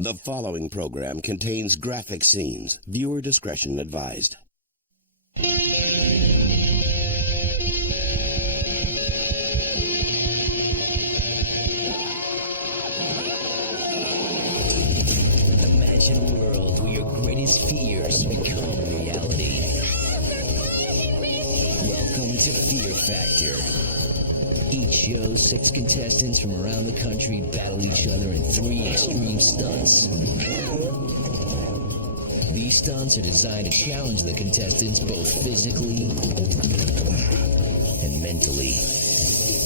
The following program contains graphic scenes. Viewer discretion advised. Imagine a world where your greatest fears become reality. Welcome to Fear Factor. Each show, 6 contestants from around the country battle each other in 3 extreme stunts. These stunts are designed to challenge the contestants both physically and mentally.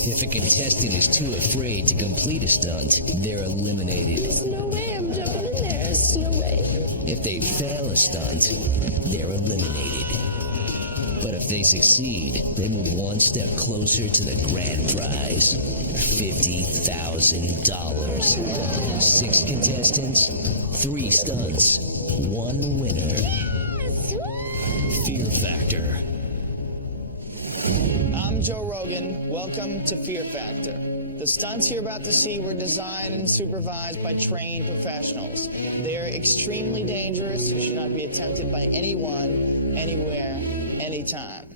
If a contestant is too afraid to complete a stunt, they're eliminated. There's no way I'm jumping in there. There's no way. If they fail a stunt, they're eliminated. But if they succeed, they move one step closer to the grand prize, $50,000. 6 contestants, 3 stunts, 1 winner. Yes! Fear Factor. I'm Joe Rogan. Welcome to Fear Factor. The stunts you're about to see were designed and supervised by trained professionals. They are extremely dangerous and should not be attempted by anyone, anywhere, anytime.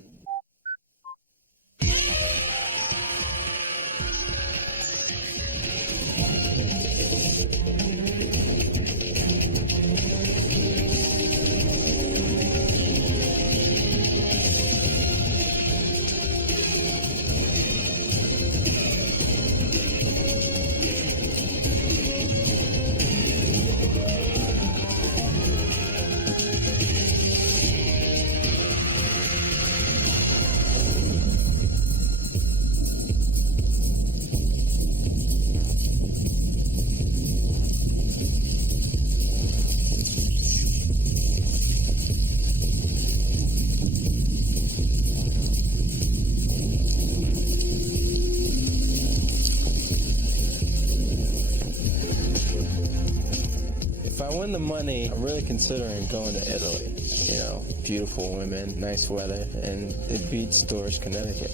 If I win the money, I'm really considering going to Italy. You know, beautiful women, nice weather, and it beats Storrs, Connecticut.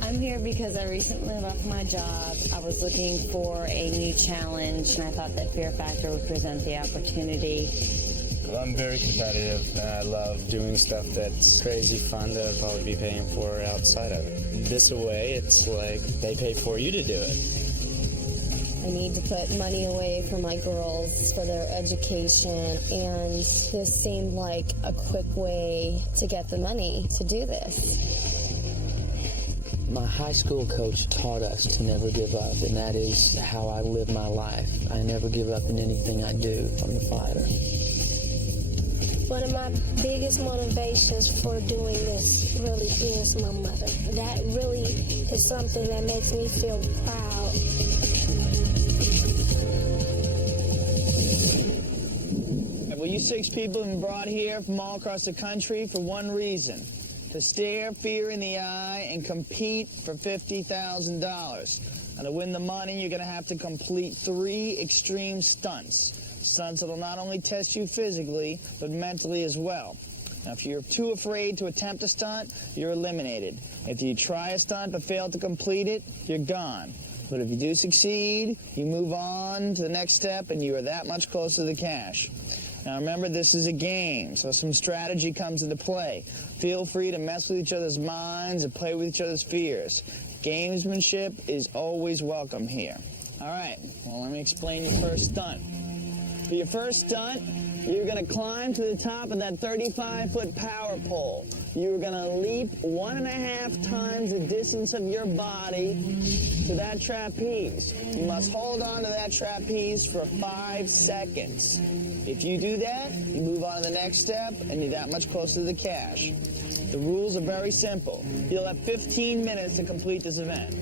I'm here because I recently left my job. I was looking for a new challenge, and I thought that Fear Factor would present the opportunity. Well, I'm very competitive, and I love doing stuff that's crazy fun that I'd probably be paying for outside of it. This way, it's like they pay for you to do it. I need to put money away for my girls for their education, and this seemed like a quick way to get the money to do this. My high school coach taught us to never give up, and that is how I live my life. I never give up in anything I do. I'm a fighter. One of my biggest motivations for doing this really is my mother. That really is something that makes me feel proud. Well, you 6 people have been brought here from all across the country for one reason: to stare fear in the eye and compete for $50,000. Now, to win the money, you're going to have to complete 3 extreme stunts. Stunts that will not only test you physically, but mentally as well. Now, if you're too afraid to attempt a stunt, you're eliminated. If you try a stunt but fail to complete it, you're gone. But if you do succeed, you move on to the next step, and you are that much closer to the cash. Now remember, this is a game, so some strategy comes into play. Feel free to mess with each other's minds and play with each other's fears. Gamesmanship is always welcome here. All right, well, let me explain your first stunt. For your first stunt, you're going to climb to the top of that 35-foot power pole. You're going to leap 1.5 times the distance of your body to that trapeze. You must hold on to that trapeze for 5 seconds. If you do that, you move on to the next step, and you're that much closer to the cash. The rules are very simple. You'll have 15 minutes to complete this event.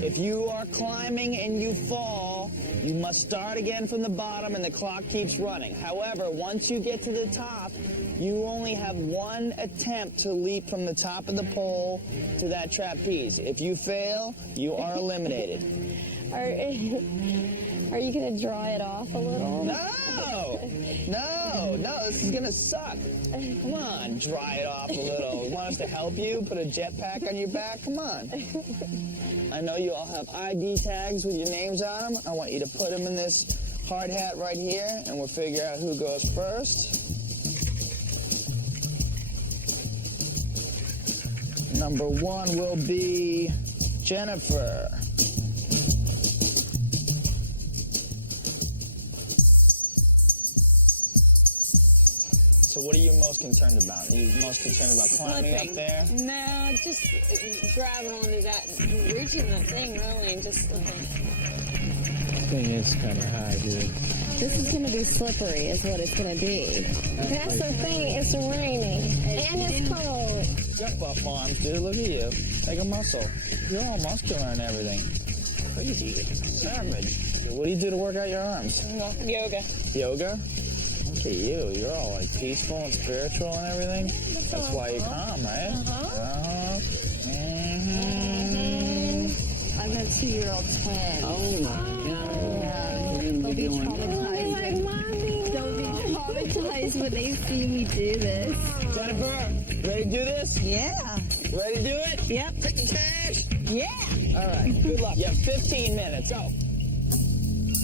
If you are climbing and you fall, you must start again from the bottom, and the clock keeps running. However, once you get to the top, you only have 1 attempt to leap from the top of the pole to that trapeze. If you fail, you are eliminated. Are you going to draw it off a little? No, this is going to suck. Come on, dry it off a little. You want us to help you? Put a jetpack on your back? Come on. I know you all have ID tags with your names on them. I want you to put them in this hard hat right here, and we'll figure out who goes first. Number 1 will be Jennifer. So what are you most concerned about? Are you most concerned about climbing up there? No, just grabbing onto that, reaching the thing really, and just slipping. Thing is kind of high, dude. This is going to be slippery, is what it's going to be. That's the thing. It's raining and it's cold. Jump up arms, dude. Look at you. Like a muscle. You're all muscular and everything. Crazy. Savage. What do you do to work out your arms? Yoga. Yoga? Look at you. You're all like peaceful and spiritual and everything. That's why you calm, right? I have a 2-year-old twin. Oh my God. They'll be traumatized. Like, Mommy. They'll be traumatized when they see me do this. Jennifer, ready to do this? Yeah. Ready to do it? Yep. Take the cash. Yeah. All right. Good luck. You have 15 minutes. Go.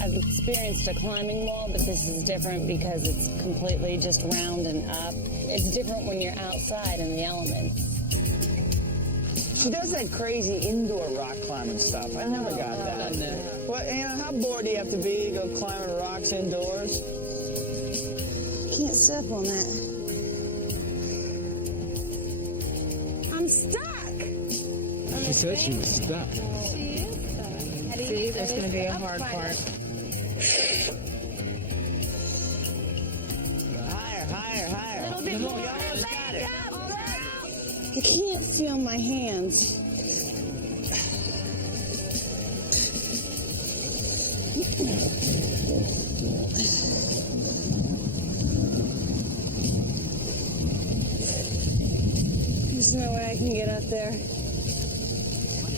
I've experienced a climbing wall, but this is different because it's completely just round and up. It's different when you're outside in the elements. She does that crazy indoor rock climbing stuff. I never got that. Well, Anna, how bored do you have to be to go climbing rocks indoors? Can't step on that. I'm stuck. She said she was stuck. See, that's going to be a hard part. Higher, higher, higher. A little bit more. You almost got it. I can't feel my hands. There's no way I can get up there.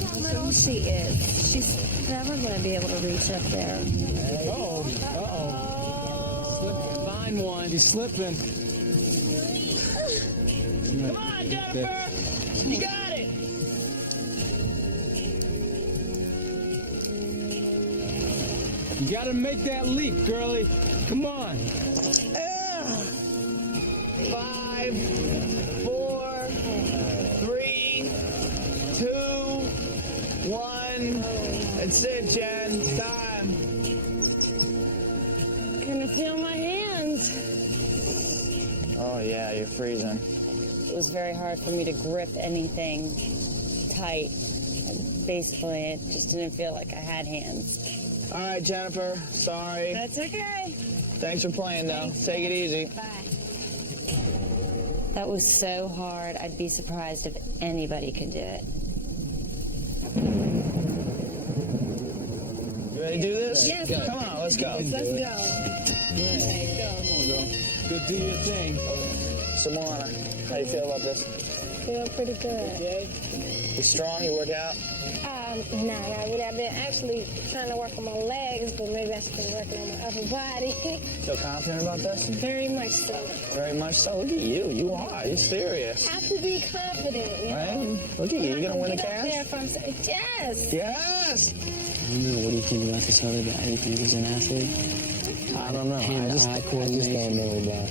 How little she is. She's never going to be able to reach up there. Uh-oh. Slipping. Find one. He's slipping. Come on, Jennifer. You got it. You gotta make that leap, girlie. Come on. 5, 4, 3, 2, 1. That's it, Jen. It's time. I can feel my hands. Oh, yeah, you're freezing. It was very hard for me to grip anything tight. Basically, it just didn't feel like I had hands. All right, Jennifer. Sorry. That's okay. Thanks for playing, though. Take it easy. Bye. That was so hard. I'd be surprised if anybody could do it. You ready to do this? Yes. Come on, let's go. Let's go. Okay, go. Come on, girl. Go do your thing. Simona, how do you feel about this? Feel pretty good. Okay. You strong? You work out? No, not really. I've been actually trying to work on my legs, but maybe I should be working on my upper body. Feel confident about this? Very much so. Very much so. Look at you. You are. You're serious. Have to be confident, you know? Right? Look at you. You gonna win the Get up there cash? if I'm yes. Yes. I don't know. What do you think about this other guy? You think he's an athlete? I don't know. I just don't know about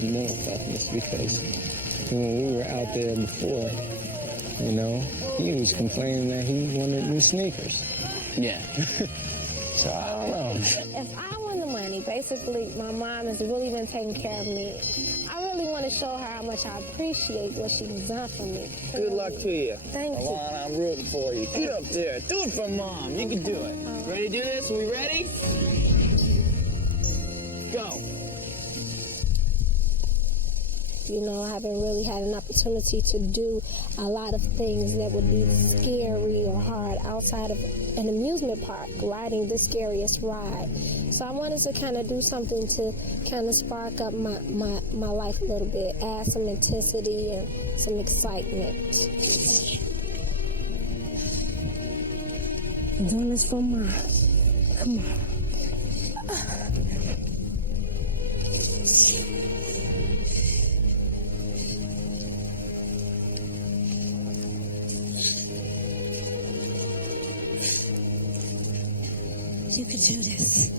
mental toughness because when we were out there before, you know, he was complaining that he wanted new sneakers. Yeah. So I don't know. If I win the money, basically my mom has really been taking care of me. I really want to show her how much I appreciate what she's done for me. Good luck to you. Thank you. Alana, I'm rooting for you. Get up there. Do it for Mom. You can do it. Ready to do this? We ready? Go. You know, I haven't really had an opportunity to do a lot of things that would be scary or hard outside of an amusement park, riding the scariest ride. So I wanted to kind of do something to kind of spark up my life a little bit, add some intensity and some excitement. I'm doing this for Mom. Come on. You could do this.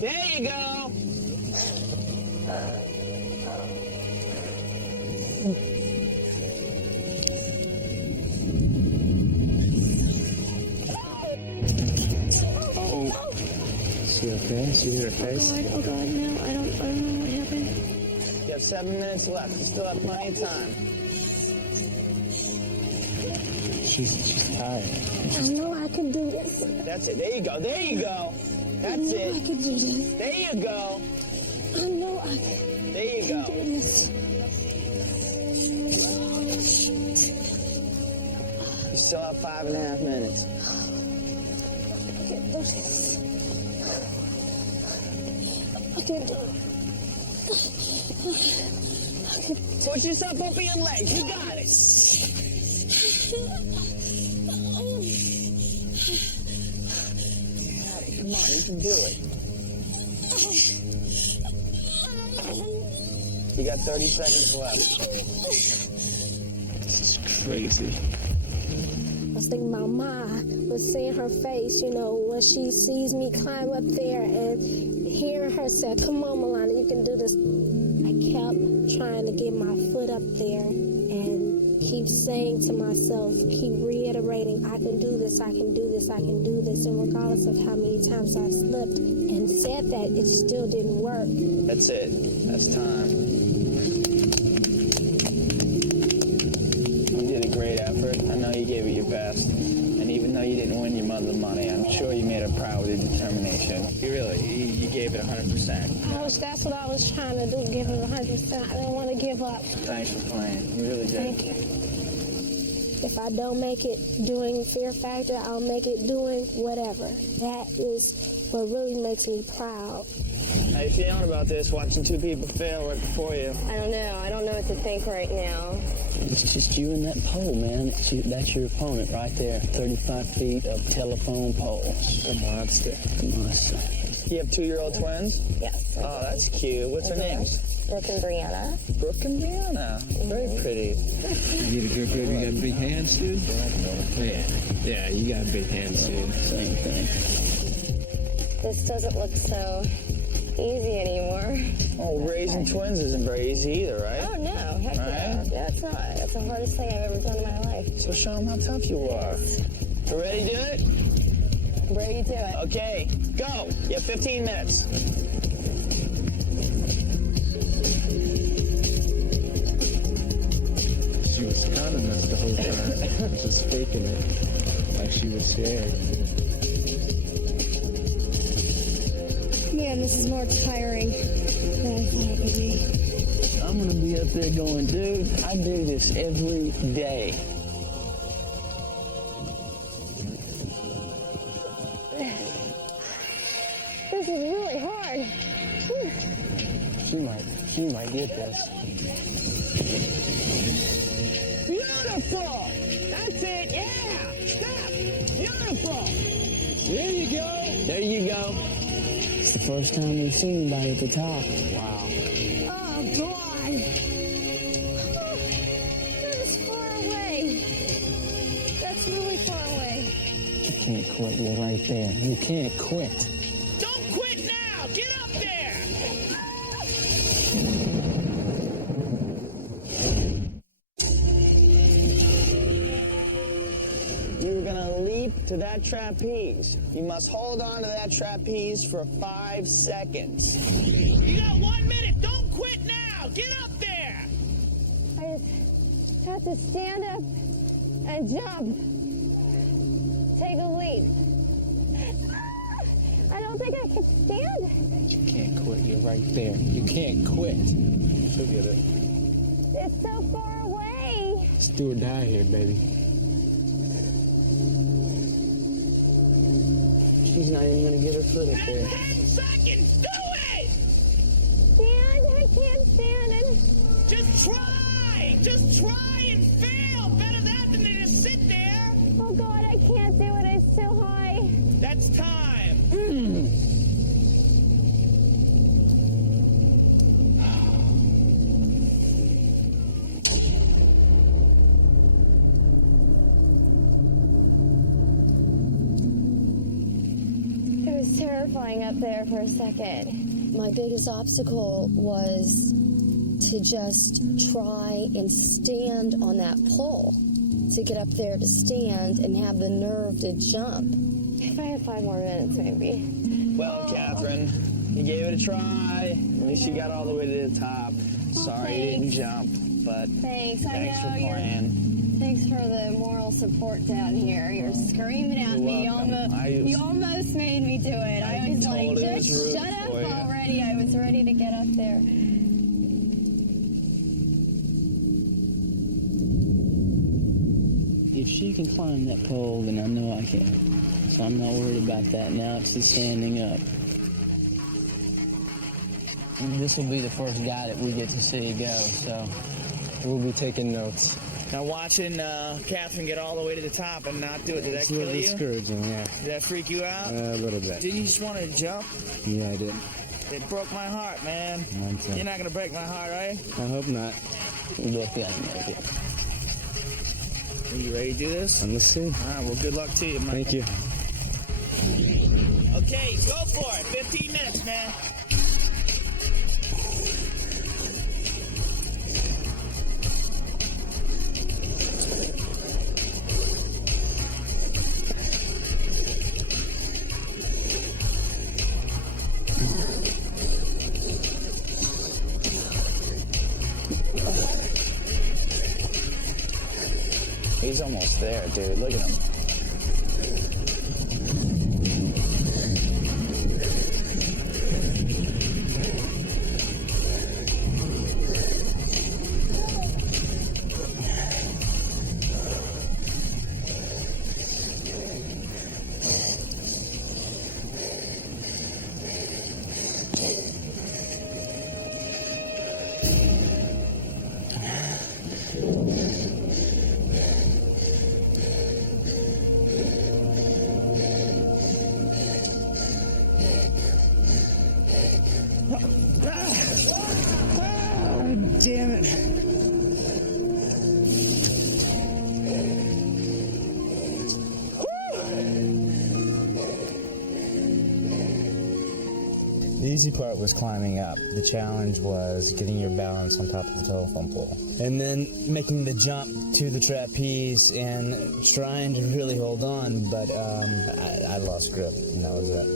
There you go. Oh. Is she okay? She hit her face? Oh God, no, I don't know what happened. You have 7 minutes left. You still have plenty of time. She's tired. I know I can do this. That's it. There you go. There you go. That's it. I can do this. There you go. I know I can There you go. do this. You still have 5.5 minutes. I can do this. I can do it. I can Put yourself up on your legs. You got it. Come on, you can do it. You got 30 seconds left. This is crazy. I was thinking about Ma, was seeing her face, you know, when she sees me climb up there and hearing her say, come on, Milana, you can do this. I kept trying to get my foot up there and keep saying to myself, keep reiterating, I can do this, I can do this, I can do this. And regardless of how many times I slipped and said that, it still didn't work. That's it. That's time. You did a great effort. I know you gave it your best. And even though you didn't win your mother the money, I'm sure you made her proud with your determination. You gave it 100%. That's what I was trying to do, give it 100%. I didn't want to give up. Thanks for playing. You really did. Thank you. If I don't make it doing Fear Factor, I'll make it doing whatever. That is what really makes me proud. How you feeling about this, watching two people fail right before you? I don't know. I don't know what to think right now. It's just you and that pole, man. That's your opponent right there. 35 feet of telephone poles. A monster. A monster. You have 2-year-old twins? Yes. Oh, that's cute. What's her names? Brooke and Brianna. Brooke and Brianna. Very pretty. You get a grip here, you got big hands, dude? Yeah, you got big hands, dude. Same thing. This doesn't look so easy anymore. Oh, raising twins isn't very easy either, right? Oh, no. Heck no. Right? Yeah, it's not. It's the hardest thing I've ever done in my life. So show them how tough you are. You ready to do it? Ready to do it. Okay, go. You have 15 minutes. She was conning us the whole time. Just faking it. Like she was scared. Man, this is more tiring than I thought it would be. I'm gonna be up there going, dude, I do this every day. This is really hard. She might get this. Beautiful! That's it, yeah! Stop! Beautiful! There you go. There you go. It's the first time we've seen anybody at the top. Wow. Oh, God. That is far away. That's really far away. You can't quit. You're right there. You can't quit. Don't quit now! Get up there! You're gonna leap to that trapeze. You must hold on to that trapeze for 5 seconds. You got 1 minute! Don't quit now! Get up there! I just have to stand up and jump. Take a leap. I don't think I can stand. You can't quit. You're right there. You can't quit. She'll get it. It's so far away. It's do or die here, baby. She's not even gonna get her foot up there. 10 seconds! Do it! Stand, I can't stand it. Just try! Just try and fail! Better that than to just sit there! Oh God, I can't do it. It's too high. That's time! terrifying up there for a second. My biggest obstacle was to just try and stand on that pole, to get up there to stand and have the nerve to jump. If I had 5 more minutes, maybe. Well, Catherine, you gave it a try. At least you got all the way to the top. Sorry you didn't jump, but Thanks for playing. Thanks for the moral support down here. You're screaming at me. You almost made me do it. I was like, just shut up already. I was ready to get up there. If she can climb that pole, then I know I can. So I'm not worried about that. Now it's the standing up. This will be the first guy that we get to see go, so We'll be taking notes. Now watching Catherine get all the way to the top and not do it, did that It's a little kill you? discouraging, yeah. Did that freak you out? A little bit. Didn't you just want to jump? Yeah, I did. It broke my heart, man. You're not going to break my heart, are you? I hope not. we both got to make it. Are you ready to do this? Let's see. All right, well, good luck to you, Mike. Thank you. Okay, go for it. 15 minutes, man. He's almost there, dude. Look at him. Damn it. The easy part was climbing up. The challenge was getting your balance on top of the telephone pole. And then making the jump to the trapeze and trying to really hold on, but I lost grip, and that was it.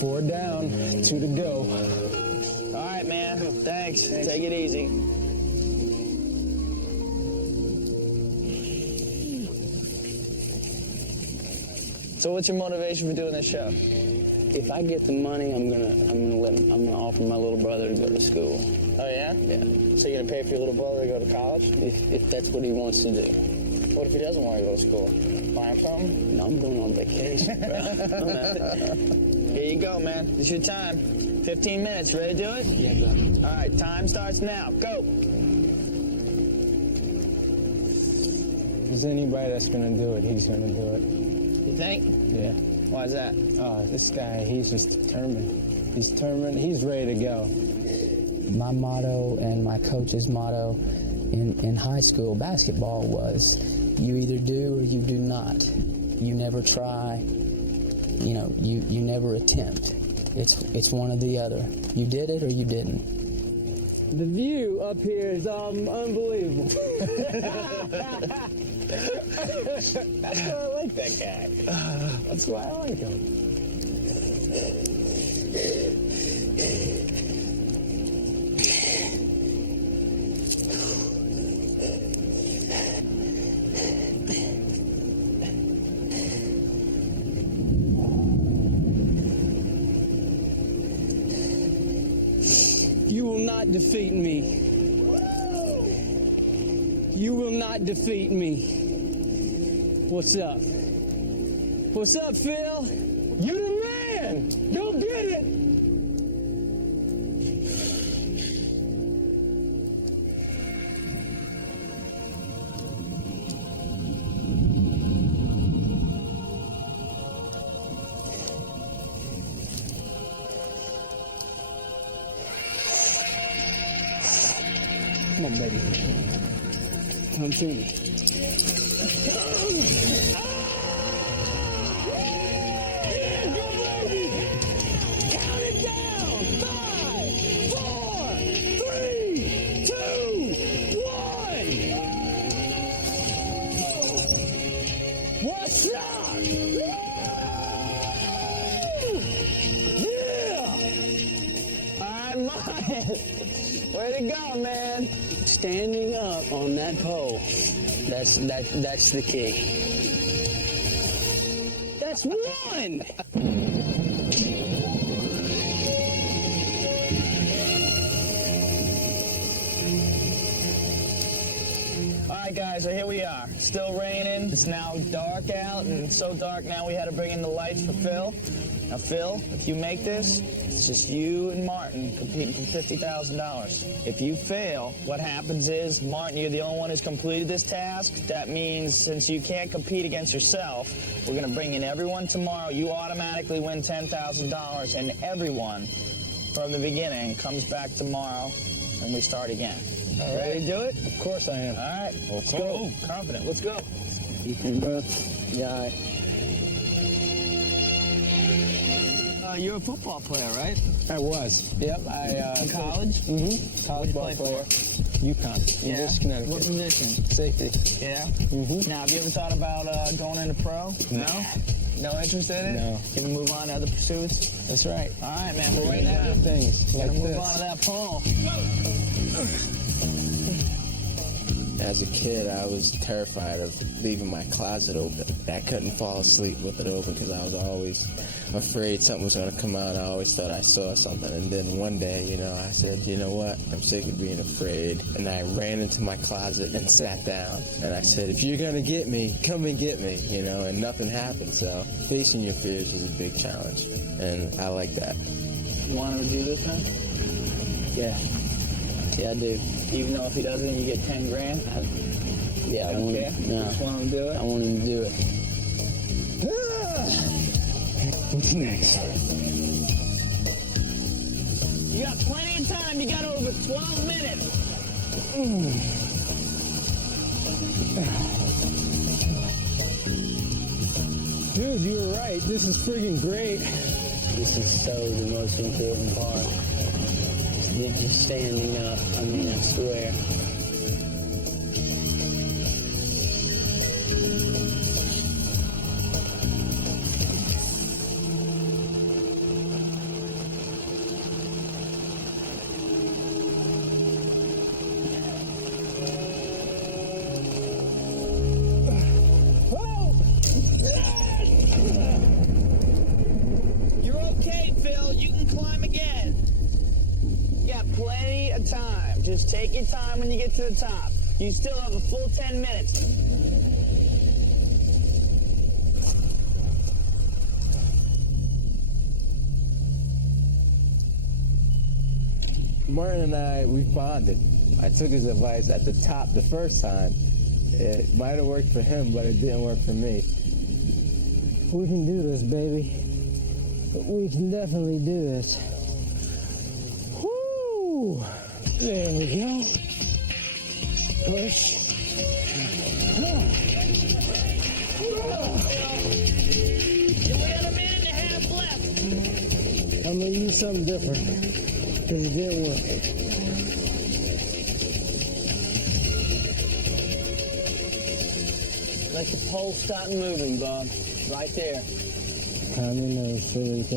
4 down, 2 to go. All right, man. Thanks. Take it easy. So what's your motivation for doing this show? If I get the money, I'm gonna offer my little brother to go to school. Oh, yeah? Yeah. So you're going to pay for your little brother to go to college? If that's what he wants to do. What if he doesn't want to go to school? Buy him something? No, I'm going on vacation, bro. Here you go, man. It's your time. 15 minutes. Ready to do it? Yeah, bro. All right, time starts now. Go. If there's anybody that's going to do it, he's going to do it. You think? Yeah. Why is that? This guy, he's just determined. He's determined. He's ready to go. My motto and my coach's motto in high school basketball was, you either do or you do not. You never try. You know, you never attempt. It's one or the other. You did it or you didn't. The view up here is unbelievable. That's why I like that guy. That's why I like him. You will not defeat me. You will not defeat me. What's up? What's up, Phil? You the man! Go get it! Come on, baby. Come to me. Way to go, man. Standing up on that pole, that's the key. That's one! Alright guys, so here we are. Still raining. It's now dark out, and it's so dark now we had to bring in the lights for Phil. Now Phil, if you make this, it's just you and Martin competing for $50,000. If you fail, what happens is, Martin, you're the only one who's completed this task. That means since you can't compete against yourself, we're gonna bring in everyone tomorrow. You automatically win $10,000, and everyone from the beginning comes back tomorrow, and we start again. All right. Ready to do it? Of course I am. All right, let's go. Confident, let's go. Yeah. You're a football player, right? I was. Yep. In college? Mm-hmm. College ball player. UConn. University of Connecticut. What position? Safety. Yeah? Mm-hmm. Now, have you ever thought about going into pro? No? No interest in it? No. Can we move on to other pursuits? That's right. All right, man. But right now, things like move this. on to that pole. As a kid, I was terrified of leaving my closet open. I couldn't fall asleep with it open because I was always afraid something was going to come out. I always thought I saw something. And then one day, I said, you know what? I'm sick of being afraid. And I ran into my closet and sat down. And I said, if you're going to get me, come and get me, and nothing happened. So facing your fears is a big challenge. And I like that. You want to do this now? Yeah. Yeah, I do. Even though if he doesn't, you get 10 grand? Yeah, I want him. No. Just want him to do it? I want him to do it. What's next? You got plenty of time. You got over 12 minutes. Dude, you were right. This is freaking great. This is so the most important part. Just standing up. I mean, I swear. You're okay, Phil. You can climb again. You got plenty of time. Just take your time when you get to the top. You still have a full 10 minutes. Martin and I, we bonded. I took his advice at the top the first time. It might have worked for him, but it didn't work for me. We can do this, baby. We can definitely do this. Woo! There we go. Push. You only got a minute and a half left. I'm gonna use something different, because it didn't work. Let the pole stop moving, Bob. Right there. Calm your nose, Felipe.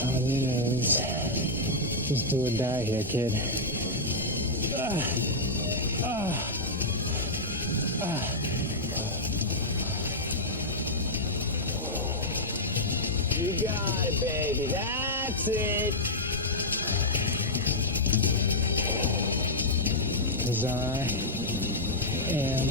Calm your nose. Just do or die here, kid. You got it, baby. That's it. 'Cause I am...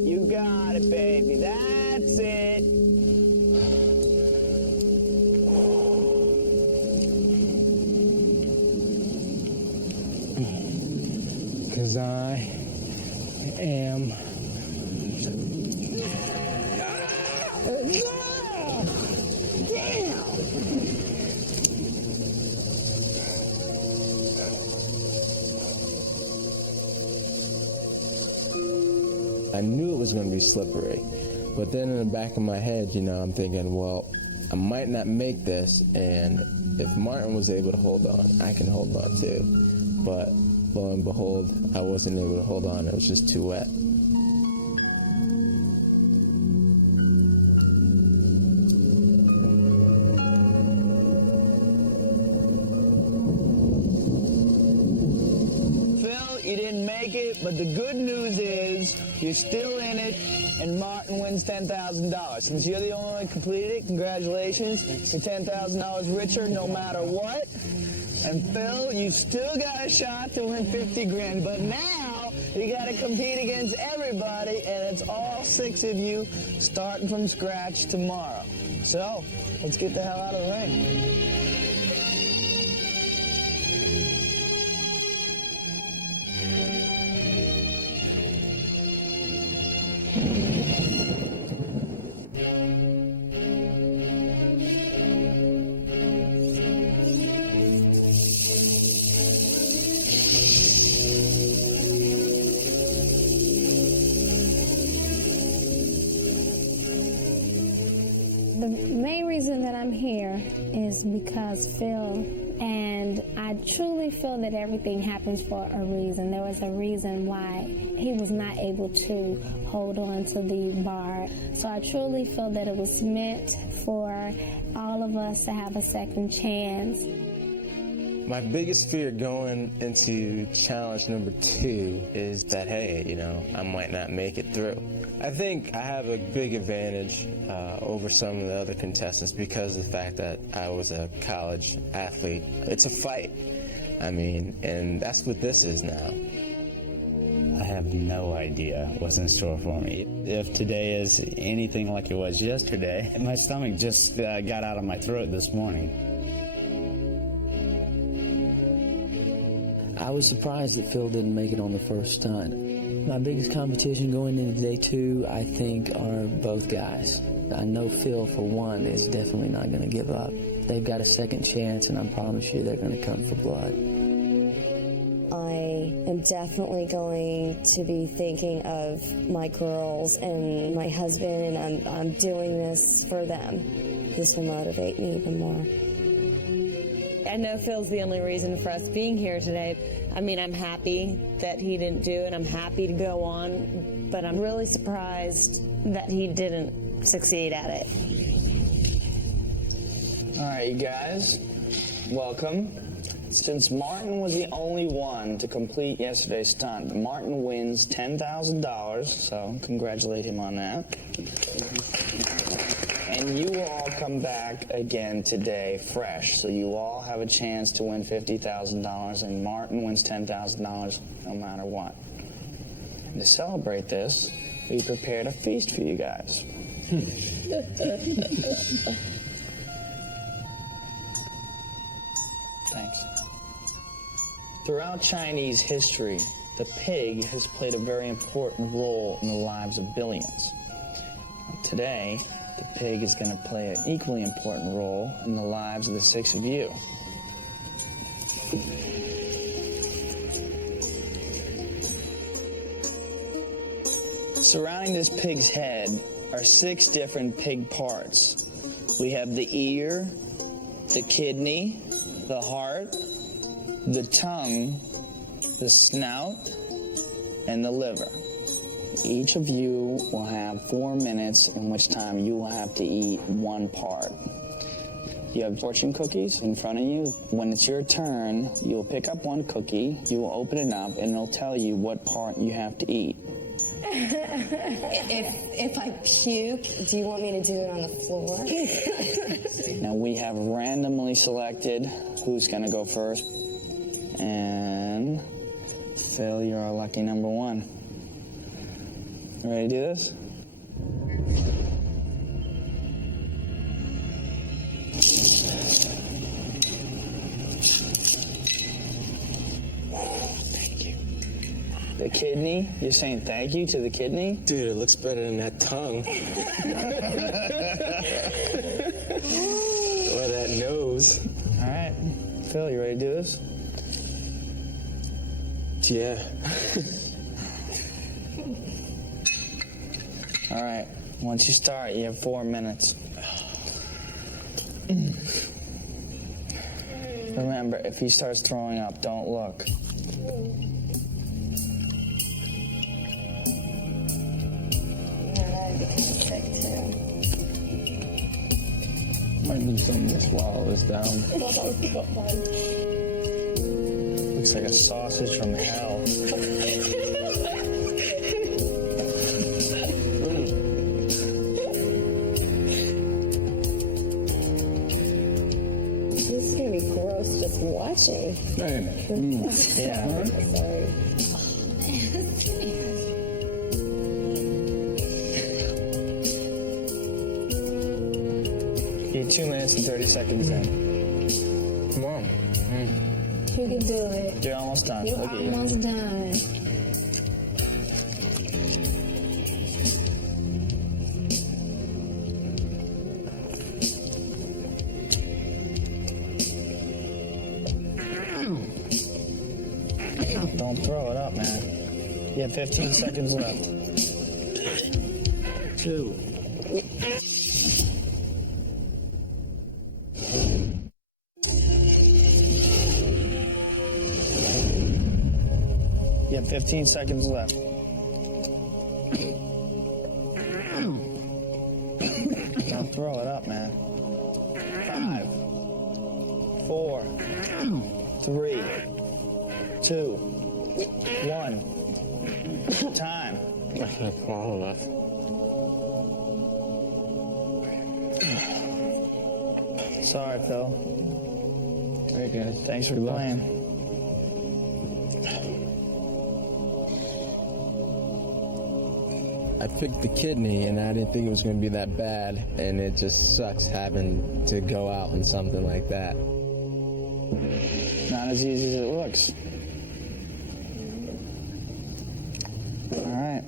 You got it, baby. That's it. Because I am... I knew it was going to be slippery, but then in the back of my head, I'm thinking, well, I might not make this, and if Martin was able to hold on, I can hold on too. But lo and behold, I wasn't able to hold on. It was just too wet. You didn't make it, but the good news is you're still in it, and Martin wins $10,000. Since you're the only one who completed it, congratulations. You're $10,000 richer no matter what. And Phil, you still got a shot to win 50 grand, but now you got to compete against everybody, and it's all 6 of you starting from scratch tomorrow. So, let's get the hell out of the ring. The main reason that I'm here is because Phil, and I truly feel that everything happens for a reason. There was a reason why he was not able to hold on to the bar. So I truly feel that it was meant for all of us to have a second chance. My biggest fear going into challenge number 2 is that, hey, you know, I might not make it through. I think I have a big advantage over some of the other contestants because of the fact that I was a college athlete. It's a fight. I mean, and that's what this is now. I have no idea what's in store for me. If today is anything like it was yesterday, my stomach just got out of my throat this morning. I was surprised that Phil didn't make it on the first stunt. My biggest competition going into day 2, I think, are both guys. I know Phil, for one, is definitely not going to give up. They've got a second chance, and I promise you they're going to come for blood. I am definitely going to be thinking of my girls and my husband, and I'm doing this for them. This will motivate me even more. I know Phil's the only reason for us being here today. I mean, I'm happy that he didn't do it. I'm happy to go on, but I'm really surprised that he didn't succeed at it. All right, you guys, welcome. Since Martin was the only one to complete yesterday's stunt, Martin wins $10,000, so congratulate him on that. And you will all come back again today fresh, so you all have a chance to win $50,000, and Martin wins $10,000 no matter what. And to celebrate this, we prepared a feast for you guys. Thanks. Throughout Chinese history, the pig has played a very important role in the lives of billions. Today, the pig is going to play an equally important role in the lives of the 6 of you. Surrounding this pig's head are 6 different pig parts. We have the ear, the kidney, the heart, the tongue, the snout, and the liver. Each of you will have 4 minutes in which time you will have to eat one part. You have fortune cookies in front of you. When it's your turn, you'll pick up one cookie, you will open it up, and it'll tell you what part you have to eat. If I puke, do you want me to do it on the floor? Now we have randomly selected who's going to go first. And Phil, you're our lucky number 1. Ready to do this? Thank you. The kidney? You're saying thank you to the kidney? Dude, it looks better than that tongue. Or that nose. All right. Phil, you ready to do this? Yeah. All right. Once you start, you have 4 minutes. remember, if he starts throwing up, don't look. Might do something to swallow this down. Looks like a sausage from hell. This is gonna be gross just watching. Yeah. Sorry. You're 2 minutes and 30 seconds in. Come on. You can do it. You're almost done. You're Look at you. almost done. Don't throw it up, man. You have 15 seconds left. 2. You have 15 seconds left. Don't throw it up, man. 5, 4, 3, 2, 1. Time. I can't swallow that. Sorry, Phil. Hey, guys. Thanks for Good luck. playing. I picked the kidney, and I didn't think it was going to be that bad, and it just sucks having to go out in something like that. Not as easy as it looks. All right,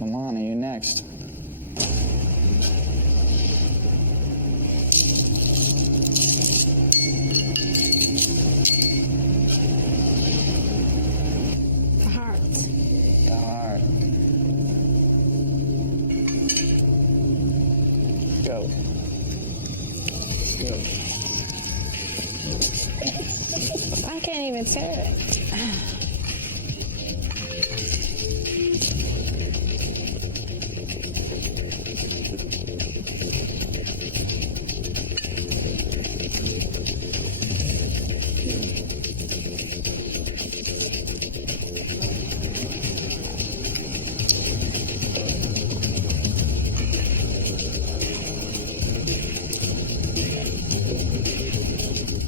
Alana, you next. Heart. The heart. Go. Go. I can't even tell it.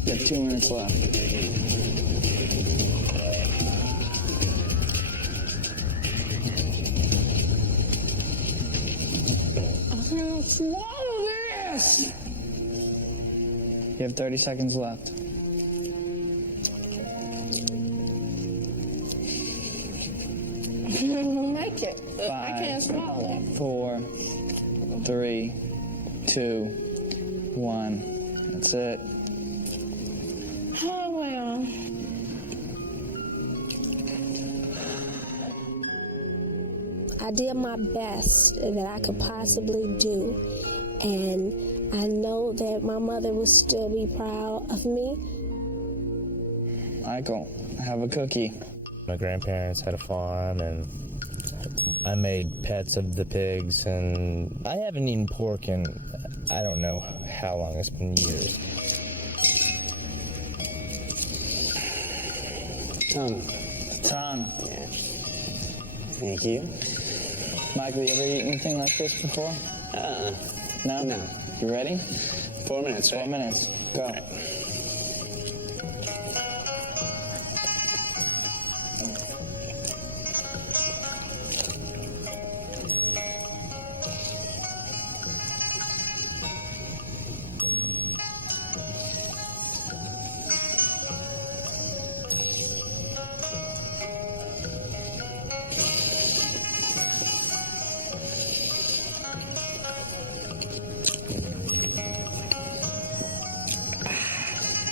You have 2 minutes left. Swallow this! You have 30 seconds left. Make it. I 5, can't swallow it. 4, 3, 2, 1. That's it. Oh, well. I did my best that I could possibly do, and I know that my mother will still be proud of me. Michael, have a cookie. My grandparents had a farm, and I made pets of the pigs, and I haven't eaten pork in I don't know how long. It's been years. Tongue. Tongue. Yeah. Thank you. Michael, you ever eaten anything like this before? No? No. You ready? 4 minutes, right? 4 minutes. Go.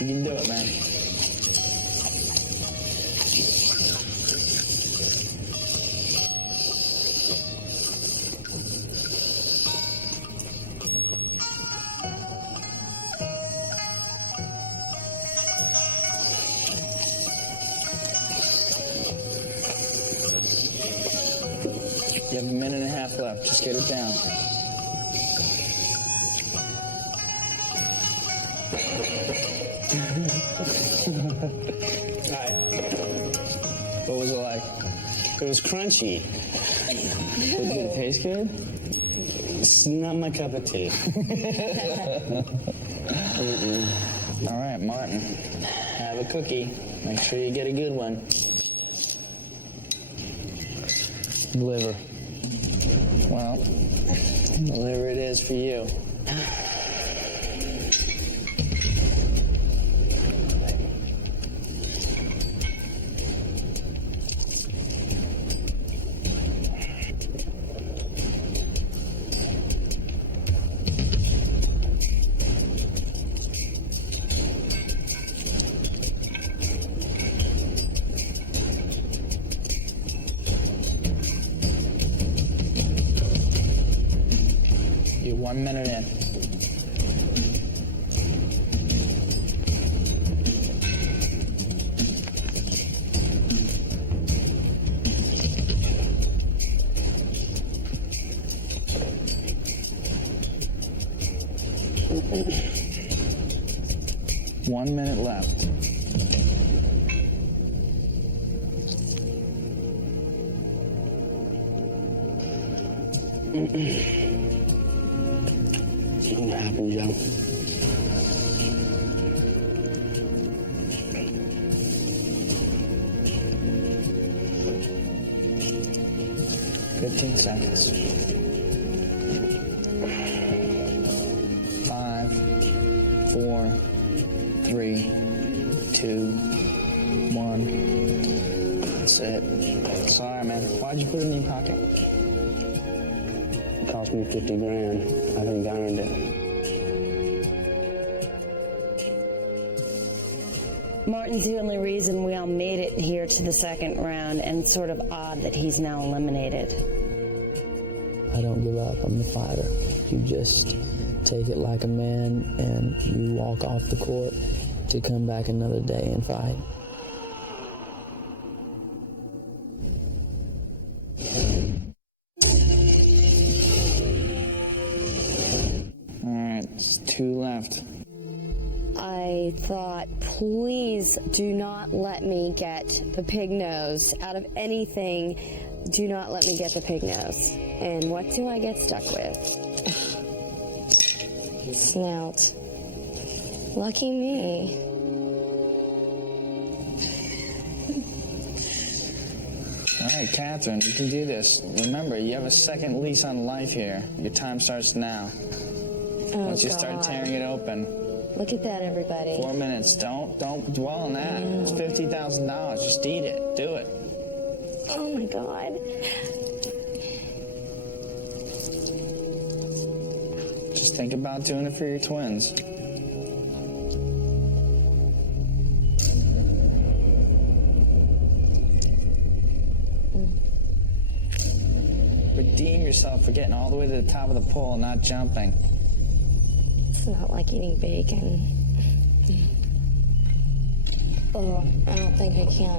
You can do it, man. You have a minute and a half left. Just get it down. What was it like? It was crunchy. Did it taste good? It's not my cup of tea. All right, Martin. Have a cookie. Make sure you get a good one. Liver. Well, the liver it is for you. You're 1 minute in. One minute left. Something happened, Joe. Fifteen seconds. 5, 4, 3, 2, 1. That's it. Sorry, man. Why'd you put it in your pocket? It cost me 50 grand. I think I earned it. Martin's the only reason we all made it here to the second round, and it's sort of odd that he's now eliminated. I don't give up. I'm the fighter. You just take it like a man and you walk off the court to come back another day and fight. All right, it's 2 left. I thought, please do not let me get the pig nose. Out of anything, do not let me get the pig nose. And what do I get stuck with? Snout. Lucky me. All right, Catherine, you can do this. Remember, you have a second lease on life here. Your time starts now. Once you start tearing it open. Look at that, everybody. 4 minutes. Don't dwell on that. It's $50,000. Just eat it. Do it. Oh my God. Just think about doing it for your twins. Redeem yourself for getting all the way to the top of the pole and not jumping. It's not like eating bacon. Oh, I don't think I can.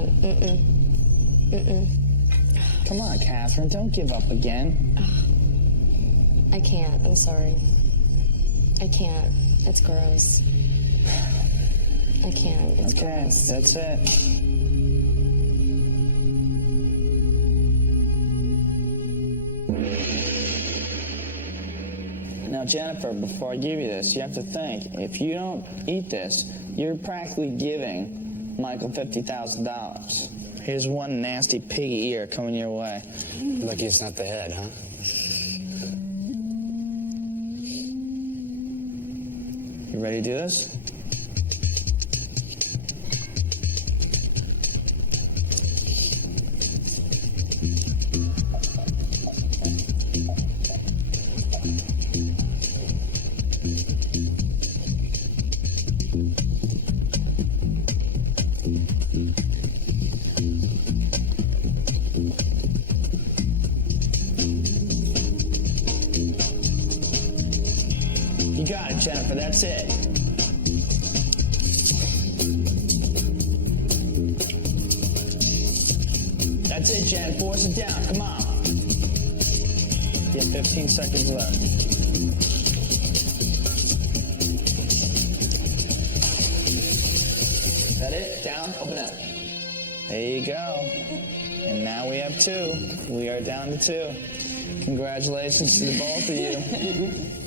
Come on, Catherine, don't give up again. I can't. I'm sorry. I can't. It's gross. I can't. It's gross. That's it. Now, Jennifer, before I give you this, you have to think, if you don't eat this, you're practically giving Michael $50,000. Here's one nasty piggy ear coming your way. Lucky it's not the head, huh? You ready to do this? You got it, Jennifer. That's it. That's it, Jen. Force it down. Come on. You have 15 seconds left. Is that it? Down, open up. There you go. And now we have 2. We are down to 2. Congratulations to the both of you.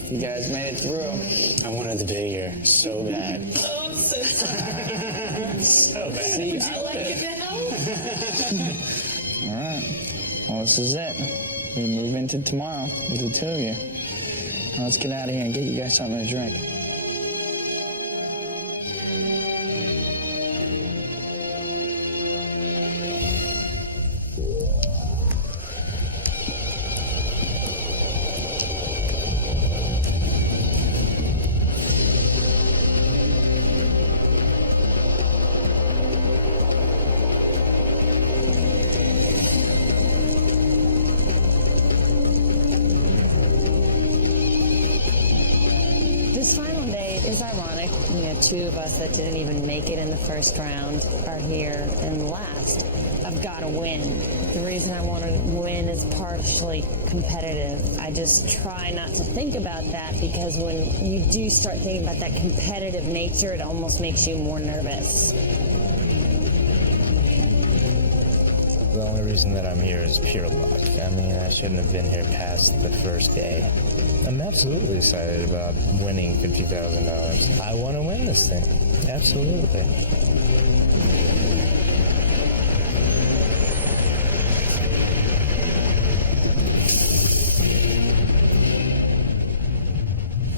You guys made it through. I wanted to be here so bad. Oh, I'm so sorry. So bad. See, Would you like it to help? All right. Well, this is it. We move into tomorrow with the 2 of you. Now let's get out of here and get you guys something to drink. This final day is ironic. 2 of us that didn't even make it in the first round are here in last. I've got to win. The reason I want to win is partially competitive. I just try not to think about that because when you do start thinking about that competitive nature, it almost makes you more nervous. The only reason that I'm here is pure luck. I mean, I shouldn't have been here past the first day. I'm absolutely excited about winning $50,000. I want to win this thing. Absolutely.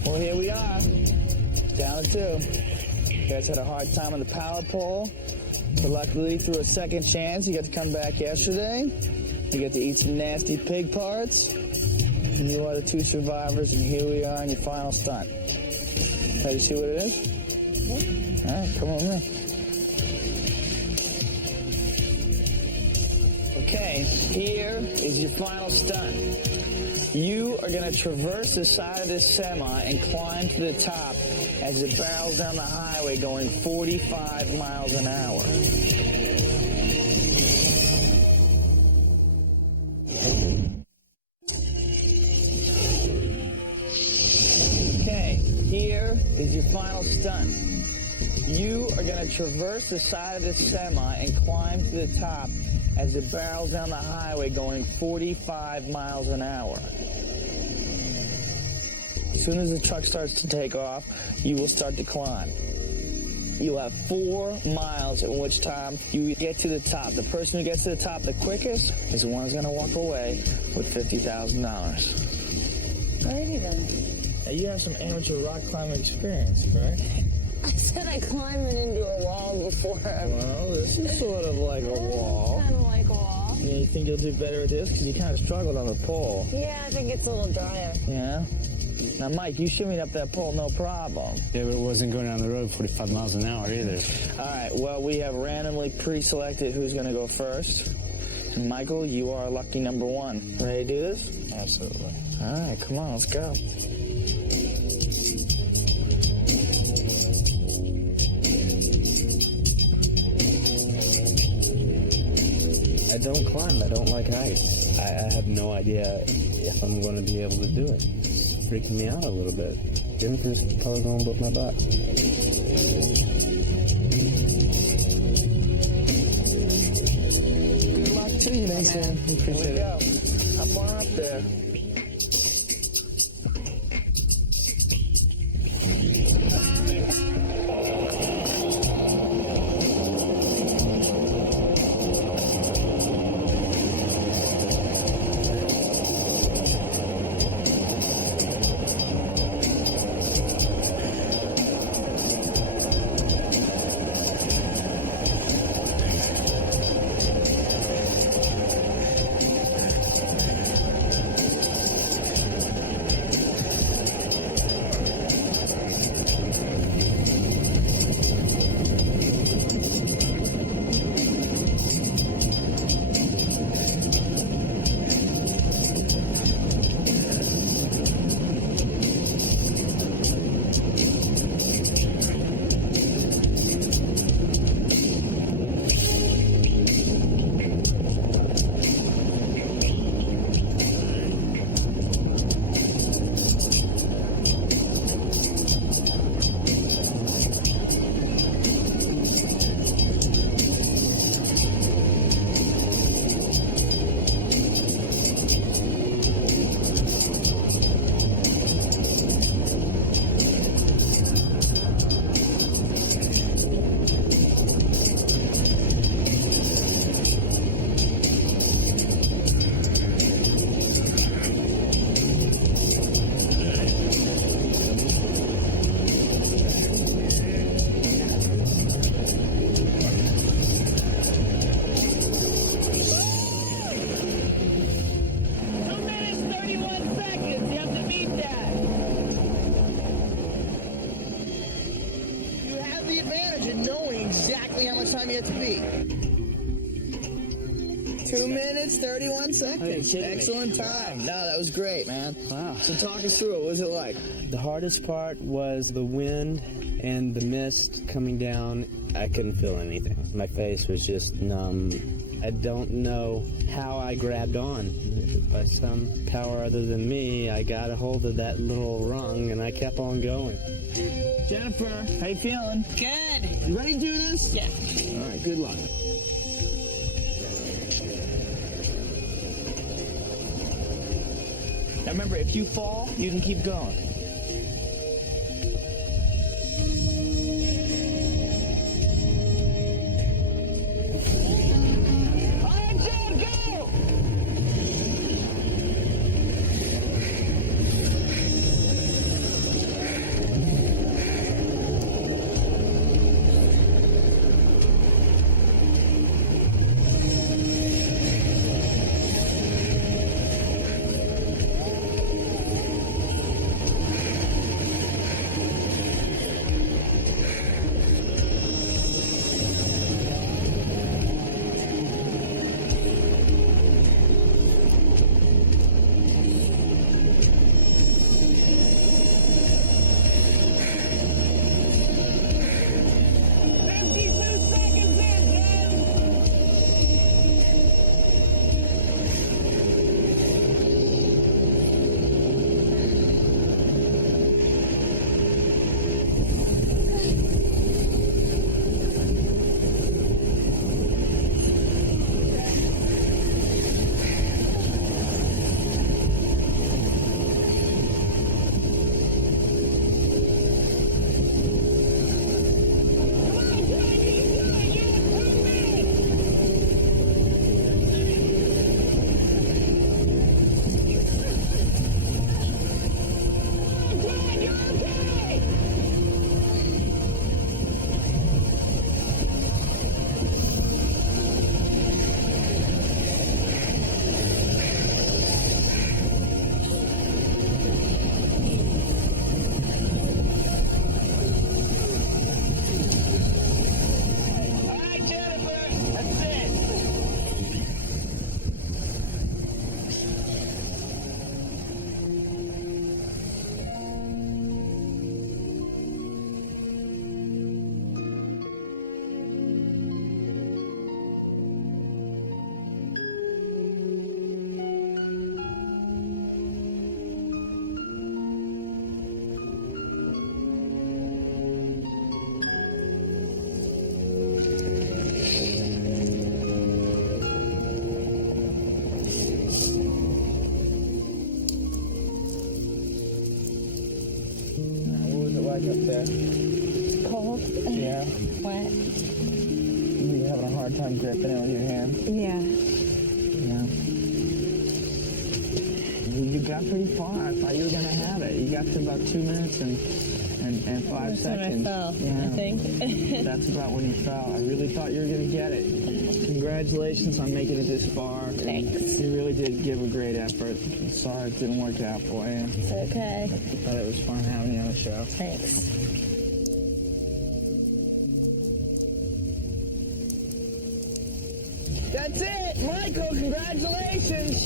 Well, here we are. Down to 2. You guys had a hard time on the power pole. But luckily, through a second chance, you got to come back yesterday. You got to eat some nasty pig parts. And you are the 2 survivors, and here we are in your final stunt. Ready to see what it is? All right, come on with me. Okay, here is your final stunt. You are going to traverse the side of this semi and climb to the top as it barrels down the highway going 45 miles an hour. Okay, here is your final stunt. You are going to traverse the side of this semi and climb to the top as it barrels down the highway going 45 miles an hour. As soon as the truck starts to take off, you will start to climb. You'll have 4 miles in which time you get to the top. The person who gets to the top the quickest is the one who's going to walk away with $50,000. Alrighty then. Now, you have some amateur rock climbing experience, correct? I said I climbed it into a wall before. Well, this is sort of like a wall. Kind of like a wall. Yeah, you think you'll do better at this? Because you kind of struggled on the pole. Yeah, I think it's a little drier. Yeah? Now, Mike, you shimmied up that pole, no problem. Yeah, but it wasn't going down the road 45 miles an hour either. All right, well, we have randomly pre-selected who's going to go first. And Michael, you are lucky number 1. Ready to do this? Absolutely. All right, come on, let's go. I don't climb. I don't like heights. I have no idea if I'm going to be able to do it. It's freaking me out a little bit. Jennifer's probably going to whip my butt. Good luck to you, Thanks, man. Appreciate it. Here we go. Hop on up there. advantage of knowing exactly how much time you have to beat. 2 minutes, 31 seconds. Excellent time. No, that was great, man. Wow. So talk us through it. What was it like? The hardest part was the wind and the mist coming down. I couldn't feel anything. My face was just numb. I don't know how I grabbed on. By some power other than me, I got a hold of that little rung and I kept on going. Jennifer, how you feeling? Good. You ready to do this? Yeah. All right, good luck. Now remember, if you fall, you can keep going. All right, Jen, go! Up there. It's cold. Yeah. Wet. You're having a hard time gripping it with your hand. Yeah. Yeah. You got pretty far. I thought you were going to have it. You got to about 2 minutes and 5 seconds. That's when I fell, yeah. I think. That's about when you fell. I really thought you were going to get it. Congratulations on making it this far. Thanks. You really did give a great effort. Sorry it didn't work out for you. It's okay. I thought it was fun having you on the show. Thanks. That's it, Michael. Congratulations.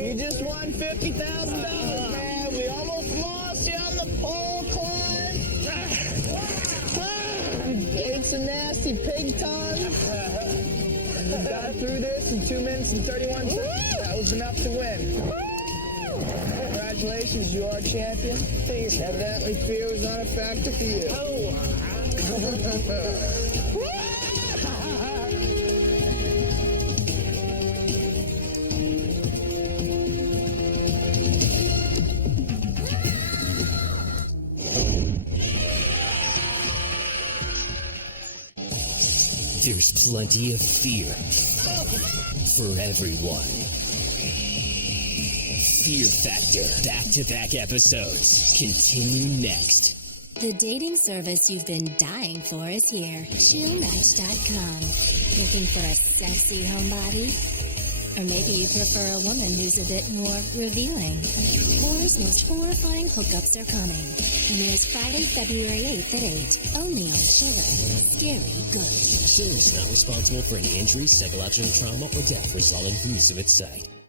You just won $50,000, man. We almost lost you on the pole climb. You ate some nasty pig tongue. You got through this in 2 minutes and 31 seconds. That was enough to win. Congratulations, you are champion. Evidently, fear was not a factor for you. There's plenty of fear for everyone. Fear Factor back-to-back episodes continue next. The dating service you've been dying for is here. ChillMatch.com. Looking for a sexy homebody? Or maybe you prefer a woman who's a bit more revealing. Horror's most horrifying hookups are coming. And there's Friday, February 8th at 8. Only on Shudder. Scary Good. Show is not responsible for any injury, psychological trauma, or death resulting from use of its site.